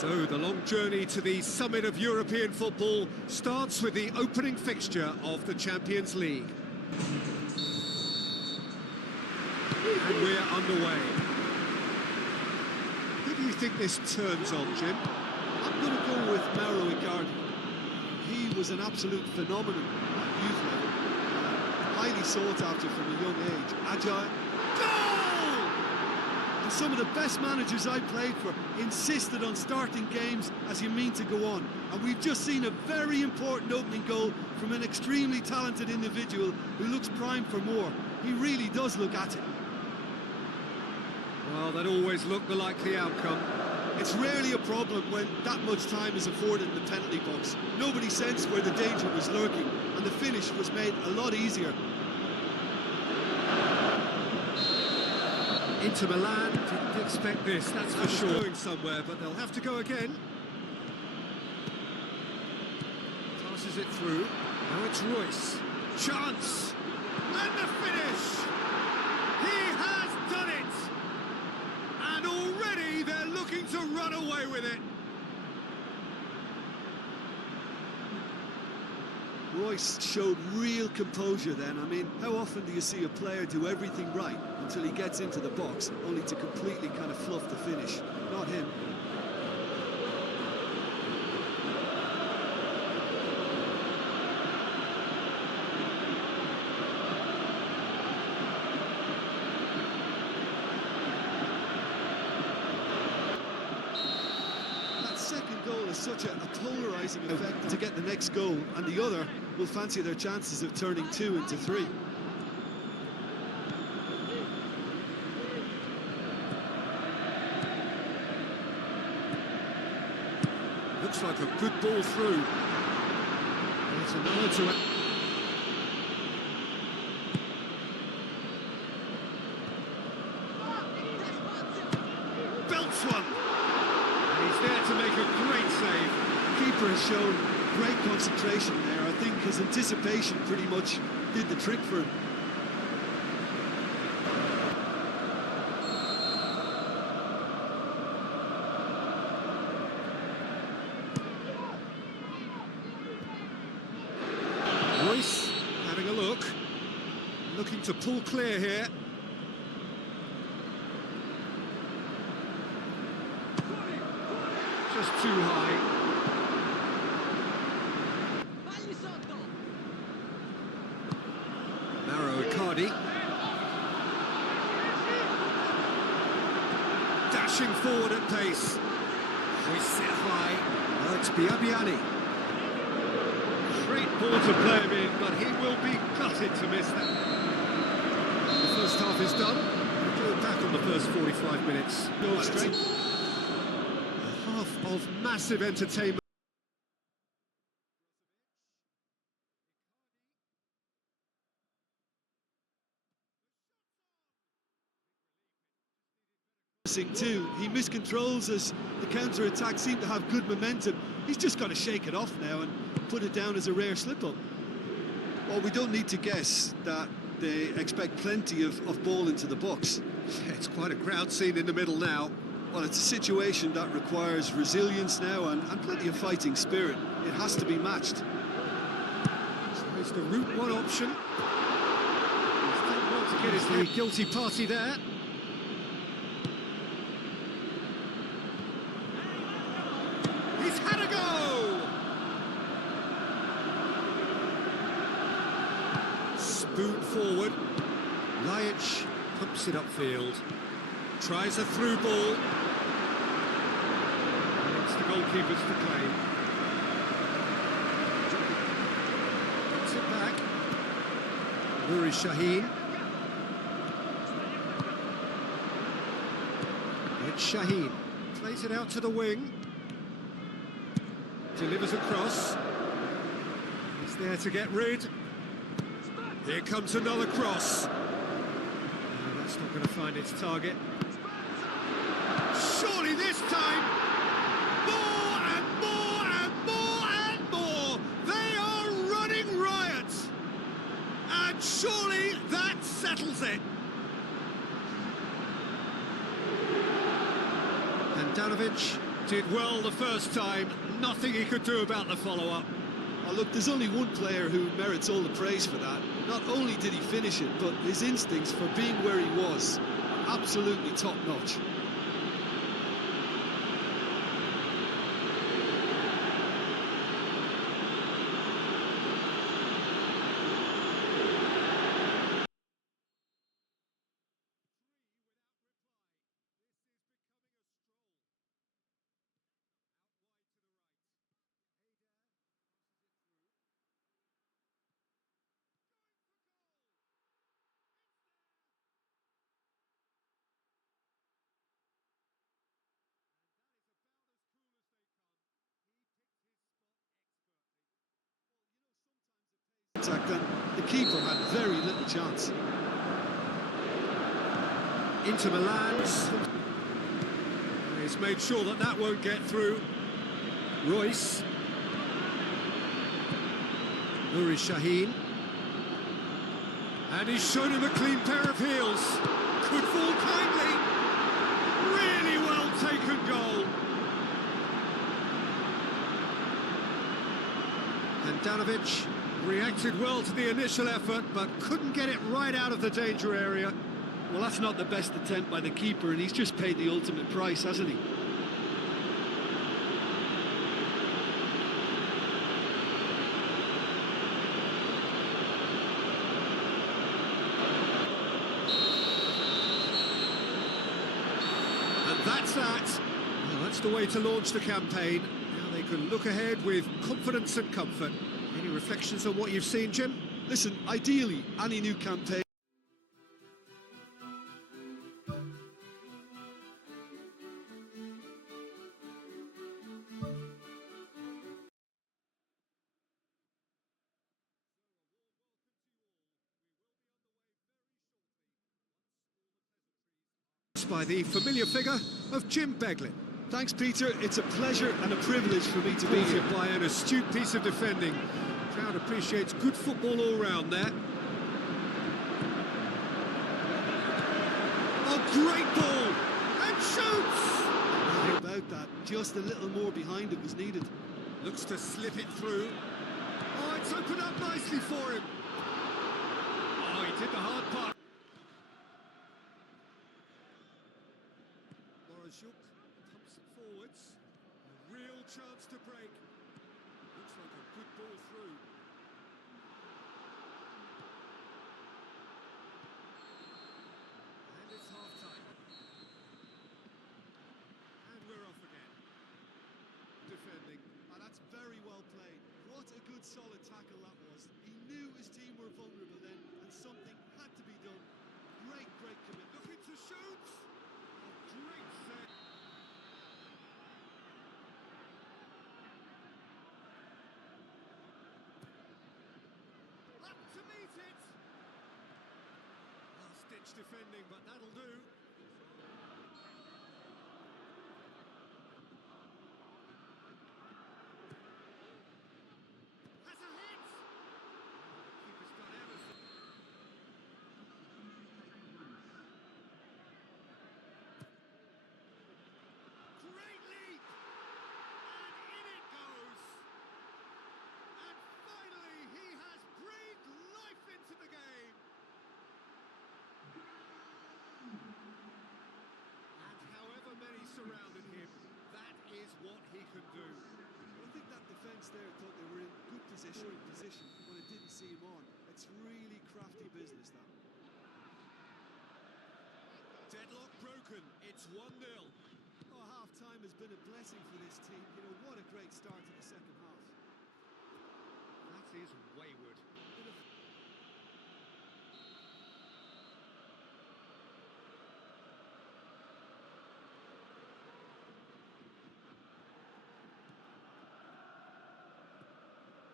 So the long journey to the summit of European football starts with the opening fixture of the Champions League. And we're underway. Who do you think this turns on, Jim? I'm going to go with Mauro Icardi. He was an absolute phenomenon at youth level. Highly sought after from a young age. Agile. Goal! And some of the best managers I played for insisted on starting games as you mean to go on. And we've just seen a very important opening goal from an extremely talented individual who looks primed for more. He really does look at it. Well, that always looked the likely outcome. It's rarely a problem when that much time is afforded in the penalty box. Nobody sensed where the danger was lurking, and the finish was made a lot easier. Inter Milan didn't expect this, that's for sure. Going somewhere, but they'll have to go again. Passes it through. Now it's Royce. Chance! And the finish! He has done it! And already they're looking to run away with it. Royce showed real composure then. I mean, how often do you see a player do everything right until he gets into the box, only to completely kind of fluff the finish? Not him. Such a polarising effect to get the next goal, and the other will fancy their chances of turning 2 into 3. Looks like a good ball through. It's another to... Belts one! He's there to make a great save. Keeper has shown great concentration there. I think his anticipation pretty much did the trick for him. Royce having a look. Looking to pull clear here. Just too high. Mauro Icardi. Dashing forward at pace. Hoists it high. Well, it's Biabiani. Great ball to play him in, but he will be gutted to miss that. The first half is done. We'll go back on the first 45 minutes. Goal straight. Of massive entertainment. Too. He miscontrols as the counter-attack seemed to have good momentum. He's just got to shake it off now and put it down as a rare slip-up. Well, we don't need to guess that they expect plenty of ball into the box. It's quite a crowd scene in the middle now. Well, it's a situation that requires resilience now and plenty of fighting spirit. It has to be matched. So it's the route one option. He's done well to get his the guilty party there. He's had a go! Spoon forward. Lajic pumps it upfield. Tries a through ball. It's the goalkeepers to claim. Puts it back. Nuri Sahin. It's Sahin. Plays it out to the wing. Delivers across. He's there to get rid. Here comes another cross. No, that's not going to find its target. Surely this time, more and more and more and more, they are running riot. And surely that settles it. Handanovic Did well the first time, nothing he could do about the follow-up. Oh, look, there's only one player who merits all the praise for that. Not only did he finish it, but his instincts for being where he was are absolutely top-notch. Then the keeper had very little chance. Into Milan's. He's made sure that that won't get through. Royce. Nuri Sahin. And he's shown him a clean pair of heels. Could fall kindly. Really well taken goal. And Danovic reacted well to the initial effort, but couldn't get it right out of the danger area. Well, that's not the best attempt by the keeper, and he's just paid the ultimate price, hasn't he? And that's that. Well, that's the way to launch the campaign. Now they can look ahead with confidence and comfort. Any reflections on what you've seen, Jim? Listen, ideally, any new campaign by the familiar figure of Jim Beglin. Thanks, Peter. It's a pleasure and a privilege for me to be here. By an astute piece of defending. The crowd appreciates good football all round there. A great ball! And shoots! How about that? Just a little more behind it was needed. Looks to slip it through. Oh, it's opened up nicely for him. Oh, he did the hard part. Pumps it forwards. A real chance to break. Looks like a good ball through. And it's half-time. And we're off again. Defending. That's very well played. What a good solid tackle that was. He knew his team were vulnerable then, and something had to be done. Great commitment. Looking to shoot. Great set. Up to meet it. Last-ditch defending, but that'll do. Has a hit. Keeper's got everything. Great leap! And in it goes! And finally, he has breathed life into the game! And however many surrounded him, that is what he can do. I think that defence there thought they were in good position when it didn't see him on. It's really crafty business, that. Deadlock broken, it's 1-0. Oh, half-time has been a blessing for this team. You know, what a great start to the second half. That is wayward.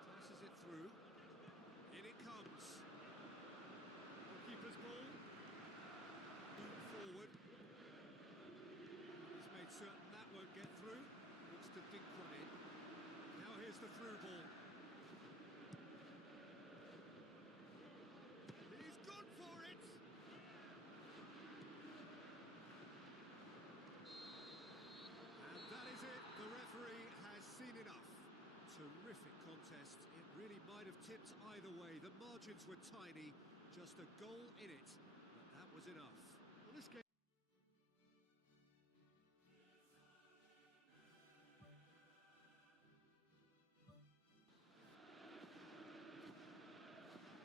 Passes it through. In it comes. Keeper's ball. Move forward. He's made certain that won't get through. Looks to dink one in. Now here's the through ball. He's gone for it! And that is it. contest, it really might have tipped either way. The margins were tiny, just a goal in it, but that was enough. Well, this game...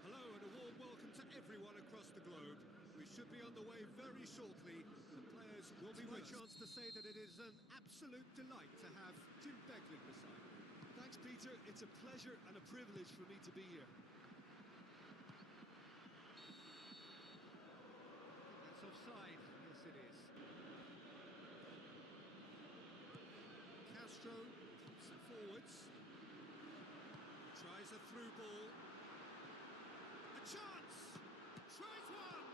Hello and a warm welcome to everyone across the globe. We should be on the way very shortly. The players will be with us. My chance to say that it is an absolute delight to have Jim Beglin beside me. Thanks, Peter. It's a pleasure and a privilege for me to be here. That's offside. Yes, it is. Castro puts it forwards. Tries a through ball. A chance! Tries one!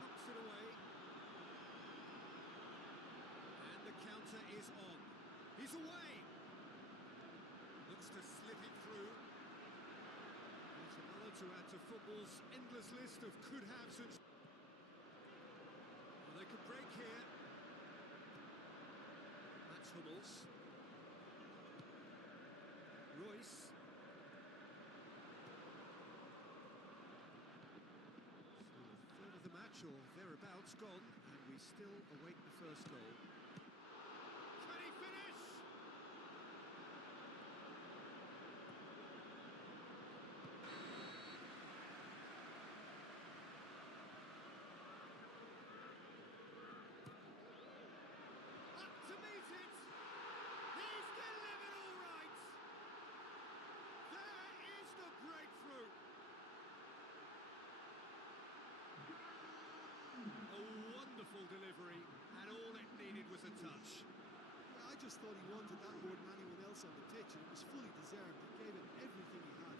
Knocks it away. And the counter is on. He's away! Looks to slip it through. It's another to add to football's endless list of could-haves and... Well, they could break here. That's Hummels. Royce. So a third of the match, or thereabouts, gone, and we still await the first goal. Can he finish? Up to meet it! He's delivered all right! There is the breakthrough! A wonderful delivery, and all it needed was a touch. Yeah, I just thought he wanted that more than anyone else on the pitch, and it was fully deserved. He gave it everything he had.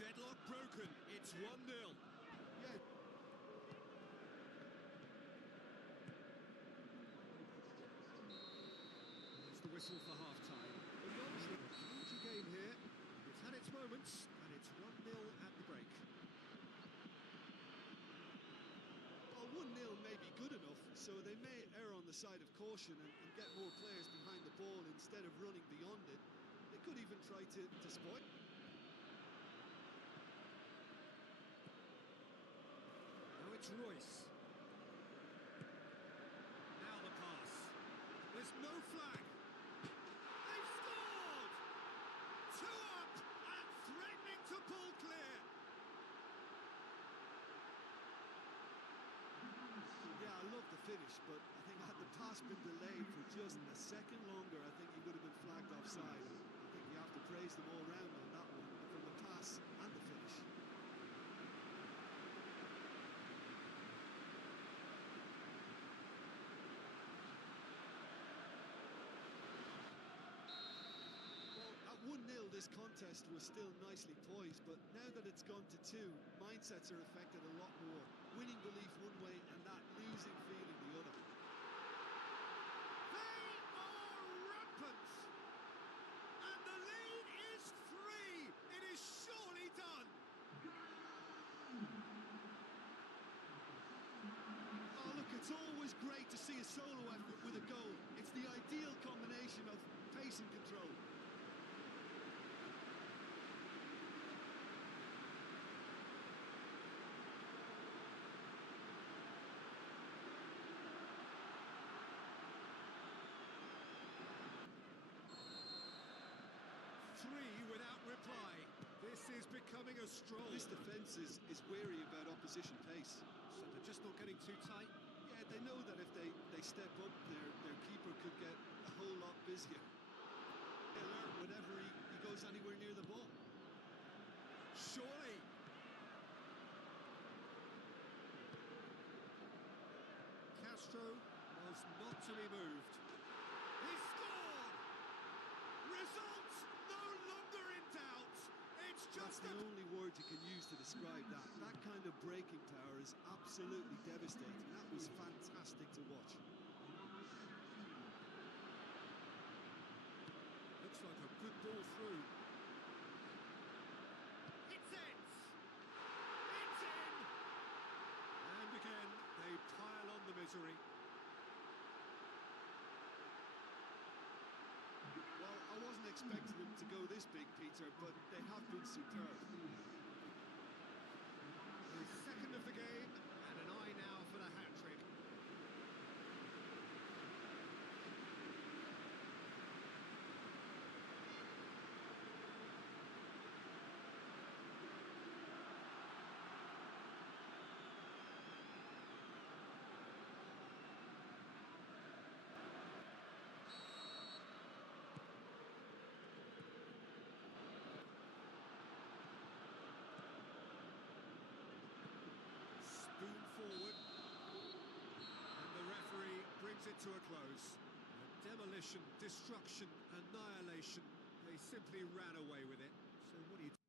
Deadlock broken, it's 1-0. Yeah. There's the whistle for half-time. A cagey game here. It's had its moments, and it's 1-0 at the break. Well, 1-0 may be good enough, so they may err on the side of caution and get more players behind the ball instead of running beyond it. They could even try to spoil. Now it's Royce. Now the pass. There's no flag. They've scored! 2 up and threatening to pull clear. Yeah, I love the finish, but I think had the pass been delayed for just a second longer, I think he would have been flagged offside. I think you have to praise them all round on that one, from the pass and the finish. At 1-0, this contest was still nicely poised, but now that it's gone to 2, mindsets are affected a lot more. Winning belief one way and that losing feeling the other. They are rampant! And the lead is 3! It is surely done! Oh, look, it's always great to see a solo effort with a goal. It's the ideal combination of pace and control. Without reply. This is becoming a stroll. This defence is wary about opposition pace. So they're just not getting too tight? Yeah, they know that if they step up, their keeper could get a whole lot busier. He'll learn whenever he goes anywhere near the ball. Surely! Castro was not to be moved. He scored! Result no longer in doubt. It's just That's the only word you can use to describe that. That kind of breaking power is absolutely devastating. That was fantastic to watch. ball through. It's it! It's in! And again, they pile on the misery. Well, I wasn't expecting them to go this big, Peter, but they have been superb. The second of the game, and an eye now for the hat-trick. Spoon forward, and the referee brings it to a close. A demolition, destruction, annihilation. They simply ran away with it. So what do you